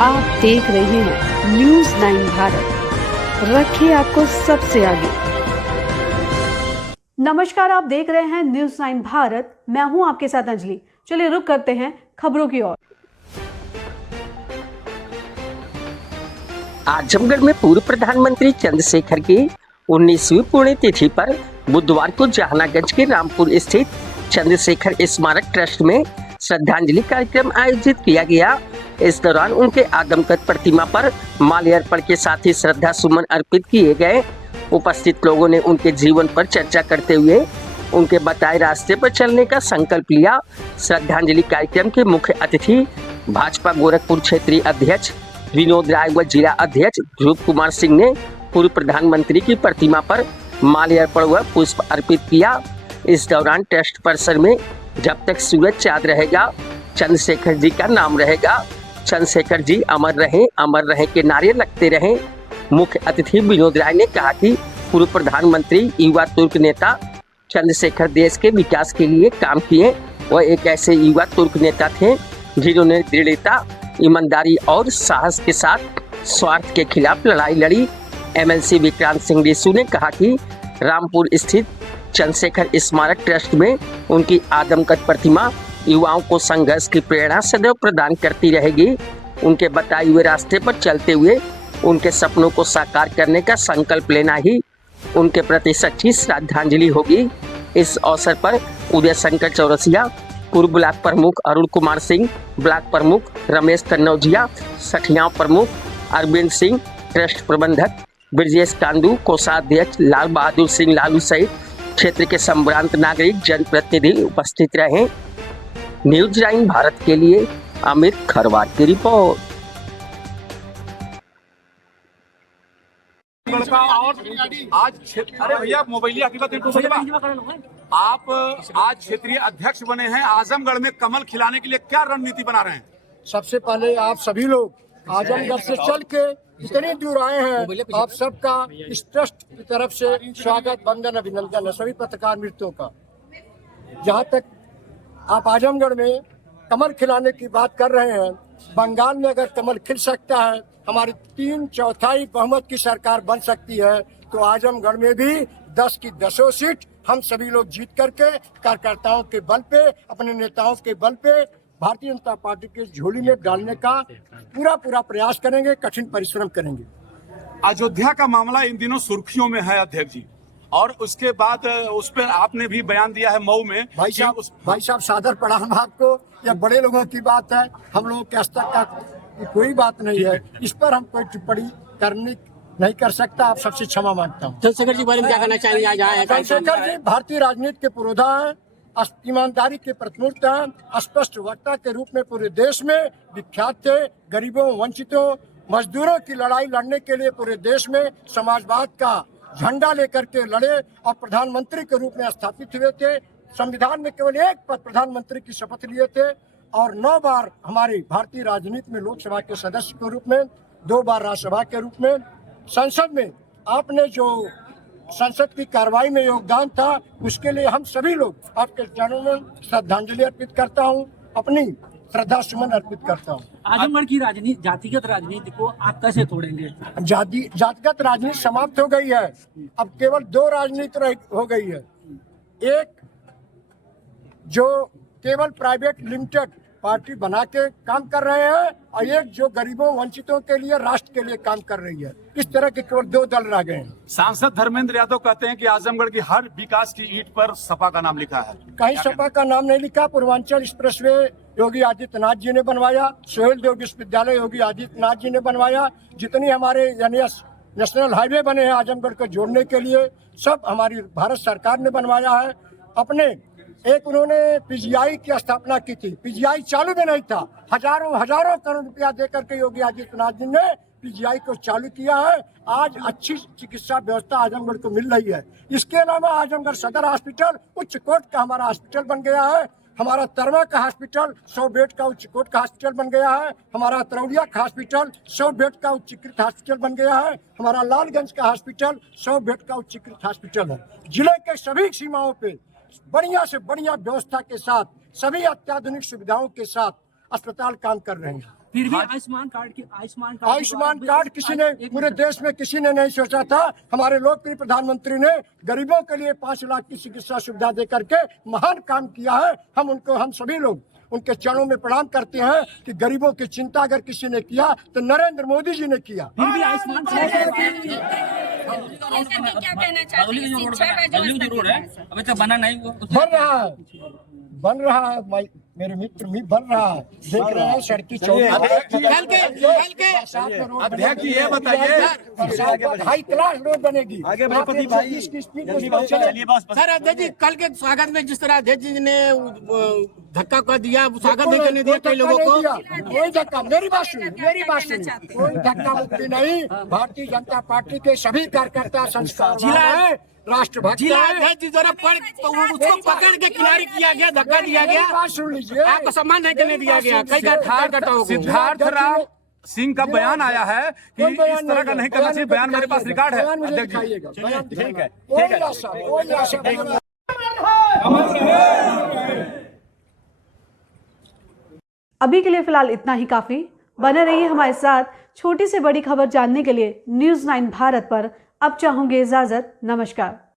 आप देख रहे हैं न्यूज़ 9 भारत, रखिए आपको सबसे आगे। नमस्कार, आप देख रहे हैं न्यूज़ 9 भारत। मैं हूं आपके साथ अंजलि। चलिए रुक करते हैं खबरों की ओर। आजमगढ़ में पूर्व प्रधानमंत्री चंद्रशेखर की 19वीं पुण्यतिथि पर बुधवार को जहानागंज के रामपुर स्थित चंद्रशेखर स्मारक ट्रस्ट में श्रद्धांजलि कार्यक्रम आयोजित किया गया। इस दौरान उनके आदमकद प्रतिमा पर माल्यार्पण के साथ ही श्रद्धा सुमन अर्पित किए गए। उपस्थित लोगों ने उनके जीवन पर चर्चा करते हुए उनके बताए रास्ते पर चलने का संकल्प लिया। श्रद्धांजलि कार्यक्रम के मुख्य अतिथि भाजपा गोरखपुर क्षेत्रीय अध्यक्ष विनोद राय व जिला अध्यक्ष ध्रुव कुमार सिंह ने पूर्व प्रधानमंत्री की प्रतिमा पर माल्यार्पण व पुष्प अर्पित किया। इस दौरान ट्रस्ट परिसर में जब तक सूरज चाँद रहेगा, चंद्रशेखर जी का नाम रहेगा, चंद्रशेखर जी अमर रहें के नारे लगते रहे। मुख्य अतिथि विनोद राय ने कहा कि पूर्व प्रधानमंत्री युवा तुर्क नेता चंद्रशेखर देश के विकास के लिए काम किए। वह एक ऐसे युवा तुर्क नेता थे जिन्होंने दृढ़ता, ईमानदारी और साहस के साथ स्वार्थ के खिलाफ लड़ाई लड़ी। एमएलसी विक्रांत सिंह रिसू ने कहा कि रामपुर स्थित चंद्रशेखर स्मारक ट्रस्ट में उनकी आदमकद प्रतिमा युवाओं को संघर्ष की प्रेरणा सदैव प्रदान करती रहेगी। उनके बताए हुए रास्ते पर चलते हुए उनके सपनों को साकार करने का संकल्प लेना ही उनके प्रति सच्ची श्रद्धांजलि होगी। इस अवसर पर उदय शंकर चौरसिया, पूर्व ब्लॉक प्रमुख अरुण कुमार सिंह, ब्लॉक प्रमुख रमेश कन्नौजिया, सठिया प्रमुख अरविंद सिंह, ट्रस्ट प्रबंधक ब्रजेश कांडू, कोषाध्यक्ष लाल बहादुर सिंह लालू सहित क्षेत्र के संभ्रांत नागरिक जनप्रतिनिधि उपस्थित रहे। न्यूज़ 9 भारत के लिए अमित खरवार की रिपोर्ट। और आज अरे भैया मोबाइल आप आज क्षेत्रीय अध्यक्ष बने हैं आजमगढ़ में, कमल खिलाने के लिए क्या रणनीति बना रहे हैं? सबसे पहले आप सभी लोग आजमगढ़ से चल के इतनी दूर आए हैं, आप सबका इस ट्रस्ट की तरफ से स्वागत, वंदन, अभिनंदन है सभी पत्रकार मित्रों का। जहाँ तक आप आजमगढ़ में कमल खिलाने की बात कर रहे हैं, बंगाल में अगर कमल खिल सकता है, हमारी 3/4 बहुमत की सरकार बन सकती है, तो आजमगढ़ में भी 10 की 10 सीट हम सभी लोग जीत करके कार्यकर्ताओं के बल पे, अपने नेताओं के बल पे भारतीय जनता पार्टी के झोली में डालने का पूरा प्रयास करेंगे, कठिन परिश्रम करेंगे। अयोध्या का मामला इन दिनों सुर्खियों में है अध्यक्ष जी, और उसके बाद उस पर आपने भी बयान दिया है मऊ में। भाई साहब सादर प्रणाम आपको, यह बड़े लोगों की बात है, हम लोगों के स्तर का कोई बात नहीं है, इस पर हम कोई टिप्पणी करने नहीं कर सकता। आप सबसे क्षमा मांगता हूँ। चंद्रशेखर जी बारे में क्या कहना चाहेंगे? आज आए चंद्रशेखर जी भारतीय राजनीति के पुरोधा हैं, ईमानदारी के प्रतिमूर्त हैं, स्पष्ट वक्ता के रूप में पूरे देश में विख्यात थे। गरीबों, वंचितों, मजदूरों की लड़ाई लड़ने के लिए पूरे देश में समाजवाद का झंडा लेकर के लड़े और प्रधानमंत्री के रूप में स्थापित हुए थे। संविधान में केवल एक पद प्रधानमंत्री की शपथ लिए थे और 9 बार हमारी भारतीय राजनीति में लोकसभा के सदस्य के रूप में, 2 बार राज्यसभा के रूप में, संसद में आपने जो संसद की कार्रवाई में योगदान था, उसके लिए हम सभी लोग आपके चरणों में श्रद्धांजलि अर्पित करता हूं, अपनी श्रद्धा सुमन अर्पित करता हूं। आजमगढ़ की राजनीति, जातिगत राजनीति को आप कैसे तोड़ेंगे? जातिगत राजनीति समाप्त हो गई है, अब केवल 2 राजनीति हो गई है। एक जो केवल प्राइवेट लिमिटेड पार्टी बना के काम कर रहे हैं और एक जो गरीबों, वंचितों के लिए, राष्ट्र के लिए काम कर रही है। इस तरह के केवल 2 दल रह गए हैं। सांसद धर्मेंद्र यादव कहते हैं कि आजमगढ़ की हर विकास की ईंट पर सपा का नाम लिखा है। कहीं सपा का नाम नहीं लिखा। पूर्वांचल एक्सप्रेसवे योगी आदित्यनाथ जी ने बनवाया, सोहेल देव विश्वविद्यालय योगी आदित्यनाथ जी ने बनवाया, जितनी हमारे नेशनल हाईवे बने हैं आजमगढ़ को जोड़ने के लिए, सब हमारी भारत सरकार ने बनवाया है। अपने एक उन्होंने पीजीआई की स्थापना की थी, पीजीआई चालू में नहीं था, हजारों करोड़ रुपया देकर के योगी आदित्यनाथ जी ने पीजीआई को चालू किया है। आज अच्छी चिकित्सा व्यवस्था आजमगढ़ को मिल रही है। इसके अलावा आजमगढ़ सदर हॉस्पिटल उच्च कोर्ट का हमारा हॉस्पिटल बन गया है। हमारा तरवा का हॉस्पिटल 100 बेड का उच्च कोर्ट का हॉस्पिटल बन गया है। हमारा तरौलिया का हॉस्पिटल 100 बेड का उच्चीकृत हॉस्पिटल बन गया है। हमारा लालगंज का हॉस्पिटल 100 बेड का उच्चीकृत हॉस्पिटल है। जिले के सभी सीमाओं पे बढ़िया से बढ़िया व्यवस्था के साथ, सभी अत्याधुनिक सुविधाओं के साथ अस्पताल काम कर रहे हैं। फिर भी आयुष्मान कार्ड किसी ने पूरे देश में किसी ने नहीं सोचा था। हमारे लोकप्रिय प्रधानमंत्री ने गरीबों के लिए 5 लाख की चिकित्सा सुविधा दे करके महान काम किया है। हम सभी लोग उनके चरणों में प्रणाम करते हैं कि गरीबों की चिंता अगर किसी ने किया तो नरेंद्र मोदी जी ने किया। फिर भी आयुष्मान क्या कहना चाहते हैं? जो रोड है अभी तक बना नहीं, वो बन रहा है मेरे मित्र भी बन रहा है। देख रहे हैं सड़की चौक अध्यक्ष जी ये बताइए, हाई क्लास रोड बनेगी। आगे सर अध्यक्ष जी कल के स्वागत में जिस तरह अध्यक्ष जी ने धक्का कर दिया, स्वागत नहीं करने दिया कई लोगों को। कोई धक्का, मेरी बात सुनिए, कोई धक्का मुक्ति नहीं। भारतीय जनता पार्टी के सभी कार्यकर्ता संस्कार राष्ट्रभक्त उसको पकड़ के किनारे किया गया, धक्का दिया गया। बात सुन लीजिए, आपको सम्मान नहीं करने दिया गया। कई कार्यकर्ताओं को सिद्धार्थ राम सिंह का बयान आया है कि इस तरह का नहीं करना चाहिए। बयान मेरे पास रिकॉर्ड है अध्यक्ष जी। ठीक है, कोई आशा अभी के लिए फिलहाल इतना ही काफी। बने रहिए हमारे साथ। छोटी से बड़ी खबर जानने के लिए न्यूज़ 9 भारत पर अब चाहूंगी इजाजत। नमस्कार।